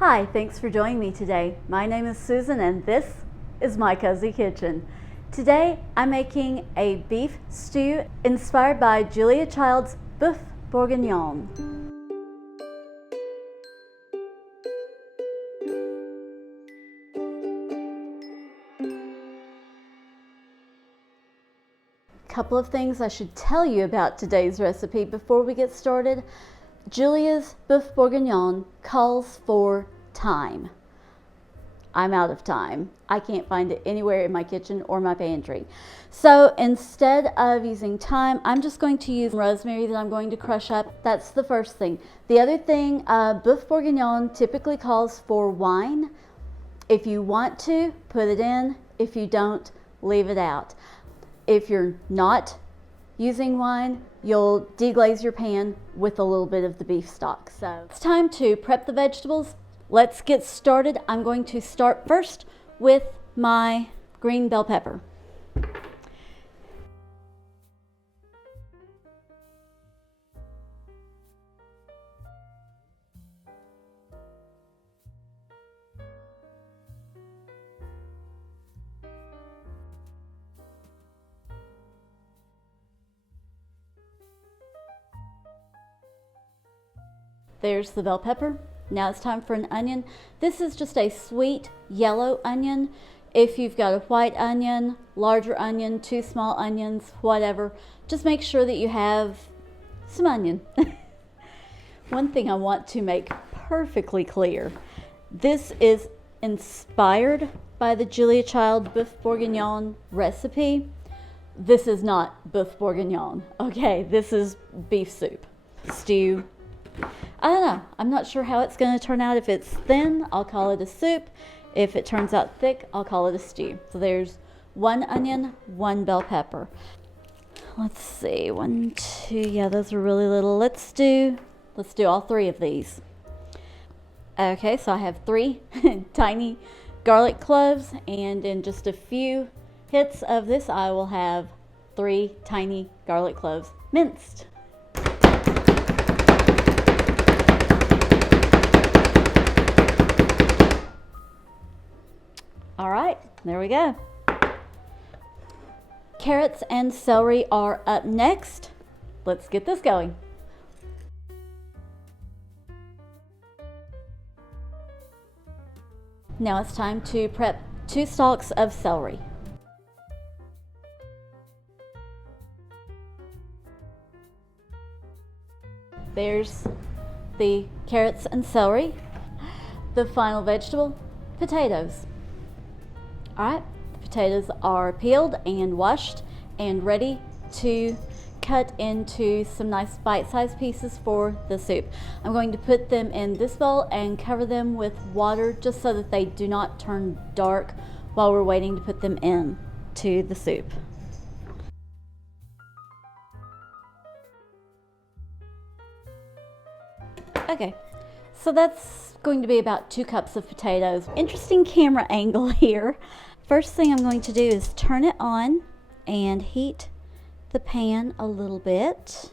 Hi, thanks for joining me today. My name is Susan and this is My Cozy Kitchen. Today I'm making a beef stew inspired by Julia Child Boeuf Bourguignon. Couple of things I should tell you about today's recipe before we get started. Julia's Boeuf Bourguignon calls for thyme. I'm out of thyme. I can't find it anywhere in my kitchen or my pantry. So instead of using thyme, I'm just going to use rosemary that I'm going to crush up. That's the first thing. The other thing, Boeuf Bourguignon typically calls for wine. If you want to, put it in. If you don't, leave it out. If you're not using wine, you'll deglaze your pan with a little bit of the beef stock. So it's time to prep the vegetables. Let's get started. I'm going to start first with my green bell pepper. There's the bell pepper. Now it's time for an onion. This is just a sweet yellow onion. If you've got a white onion, larger onion, 2 small onions, whatever, just make sure that you have some onion. One thing I want to make perfectly clear, this is inspired by the Julia Child Boeuf Bourguignon recipe. This is not Boeuf Bourguignon, okay? This is beef soup, stew. I don't know. I'm not sure how it's going to turn out. If it's thin, I'll call it a soup. If it turns out thick, I'll call it a stew. So there's 1 onion, 1 bell pepper. Let's see, 1, 2, yeah, those are really little. Let's do all 3 of these. Okay, so I have 3 tiny garlic cloves, and in just a few hits of this, I will have 3 tiny garlic cloves minced. All right, there we go. Carrots and celery are up next. Let's get this going. Now it's time to prep 2 stalks of celery. There's the carrots and celery. The final vegetable, potatoes. Alright, the potatoes are peeled and washed and ready to cut into some nice bite-sized pieces for the soup. I'm going to put them in this bowl and cover them with water just so that they do not turn dark while we're waiting to put them in to the soup. Okay, so that's going to be about 2 cups of potatoes. Interesting camera angle here. First thing I'm going to do is turn it on and heat the pan a little bit,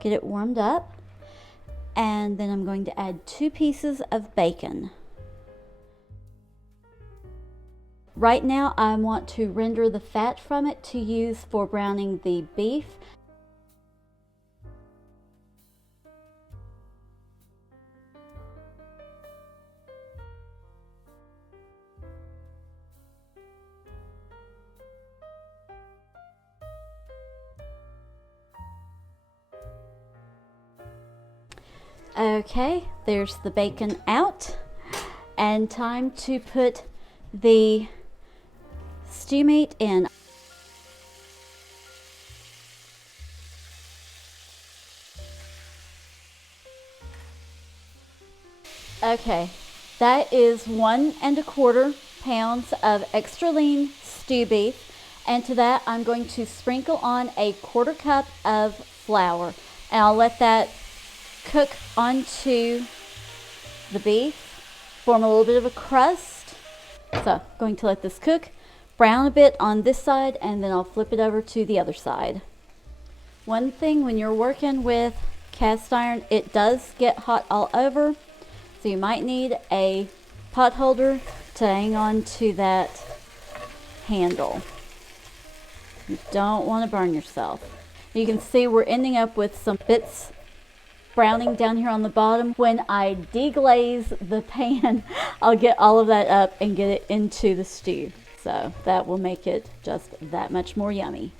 get it warmed up, and then I'm going to add 2 pieces of bacon. Right now I want to render the fat from it to use for browning the beef. Okay, there's the bacon out, and time to put the stew meat in. Okay, that is 1 1/4 pounds of extra lean stew beef, and to that I'm going to sprinkle on a 1/4 cup of flour, and I'll let that cook onto the beef, form a little bit of a crust. So I'm going to let this cook, brown a bit on this side, and then I'll flip it over to the other side. One thing when you're working with cast iron, it does get hot all over. So you might need a pot holder to hang on to that handle. You don't want to burn yourself. You can see we're ending up with some bits browning down here on the bottom. When I deglaze the pan, I'll get all of that up and get it into the stew. So that will make it just that much more yummy.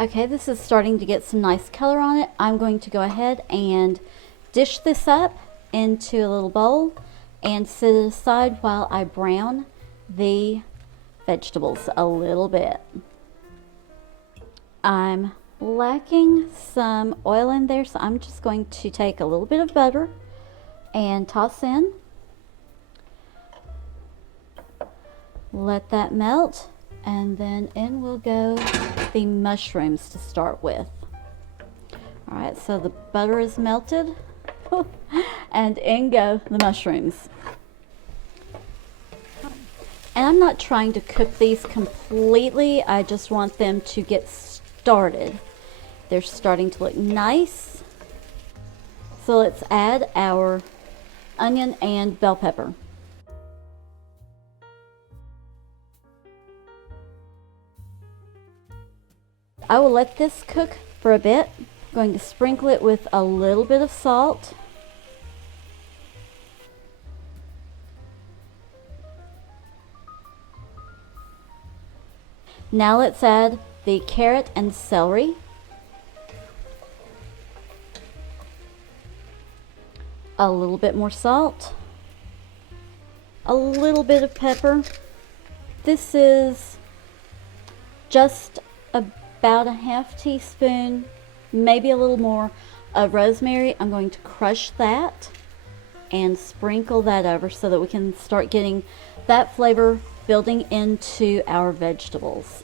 Okay, this is starting to get some nice color on it. I'm going to go ahead and dish this up into a little bowl and set it aside while I brown the vegetables a little bit. I'm lacking some oil in there, so I'm just going to take a little bit of butter and toss in. Let that melt, and then in will go the mushrooms to start with. Alright, so the butter is melted and in go the mushrooms. And I'm not trying to cook these completely, I just want them to get started. They're starting to look nice. So let's add our onion and bell pepper. I will let this cook for a bit. I'm going to sprinkle it with a little bit of salt. Now let's add the carrot and celery. A little bit more salt. A little bit of pepper. This is just about a half teaspoon, maybe a little more, of rosemary. I'm going to crush that and sprinkle that over so that we can start getting that flavor building into our vegetables.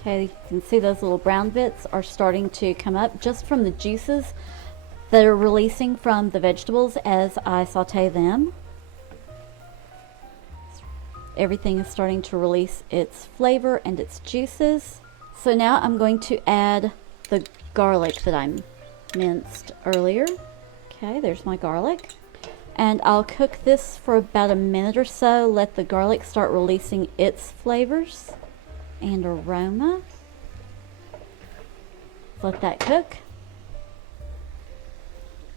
Okay, you can see those little brown bits are starting to come up just from the juices that are releasing from the vegetables as I saute them. Everything is starting to release its flavor and its juices. So now I'm going to add the garlic that I minced earlier. Okay, there's my garlic. And I'll cook this for about a minute or so. Let the garlic start releasing its flavors and aroma. Let that cook.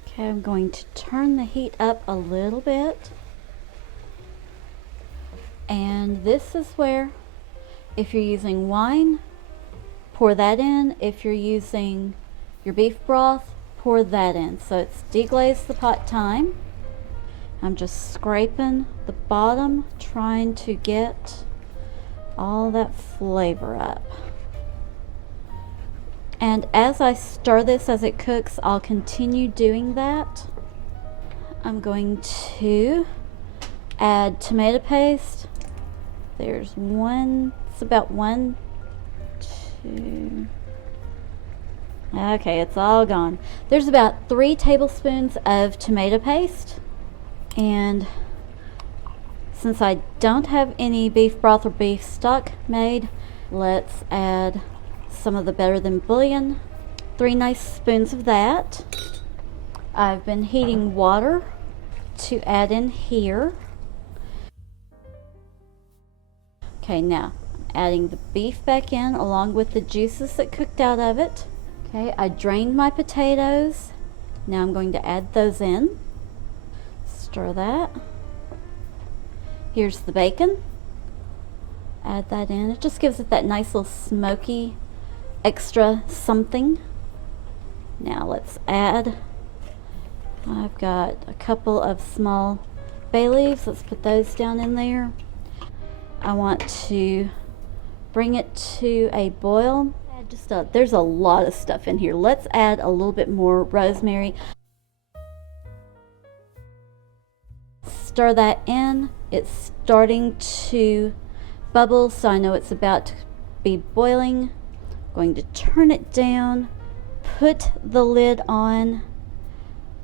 Okay, I'm going to turn the heat up a little bit. And this is where, if you're using wine, pour that in. If you're using your beef broth, pour that in. So it's deglaze the pot time. I'm just scraping the bottom, trying to get all that flavor up. And as I stir this as it cooks, I'll continue doing that. I'm going to add tomato paste. There's one, it's about 1, 2. Okay, it's all gone. There's about 3 tablespoons of tomato paste. And since I don't have any beef broth or beef stock made, let's add some of the Better Than Bouillon. 3 nice spoons of that. I've been heating water to add in here. Okay, now I'm adding the beef back in along with the juices that cooked out of it. Okay, I drained my potatoes. Now I'm going to add those in. Stir that. Here's the bacon. Add that in. It just gives it that nice little smoky extra something. Now let's add, I've got a couple of small bay leaves. Let's put those down in there. I want to bring it to a boil. There's a lot of stuff in here. Let's add a little bit more rosemary. Stir that in. It's starting to bubble, so I know it's about to be boiling. I'm going to turn it down, put the lid on,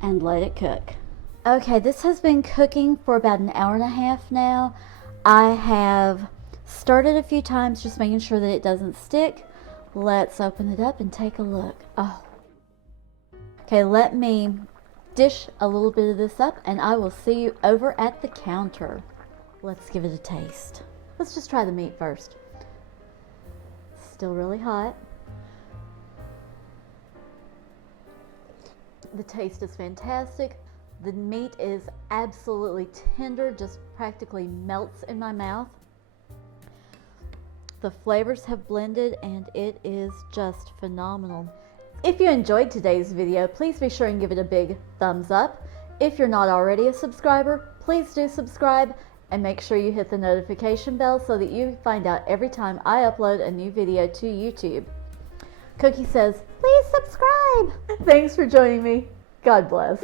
and let it cook. Okay, this has been cooking for about an hour and a half now. I have stirred it a few times, just making sure that it doesn't stick. Let's open it up and take a look. Oh, Okay, let me dish a little bit of this up and I will see you over at the counter. Let's give it a taste. Let's just try the meat first. Still really hot. The taste is fantastic. The meat is absolutely tender, just practically melts in my mouth. The flavors have blended and it is just phenomenal. If you enjoyed today's video, please be sure and give it a big thumbs up. If you're not already a subscriber, please do subscribe and make sure you hit the notification bell so that you find out every time I upload a new video to YouTube. Cookie says, please subscribe. Thanks for joining me. God bless.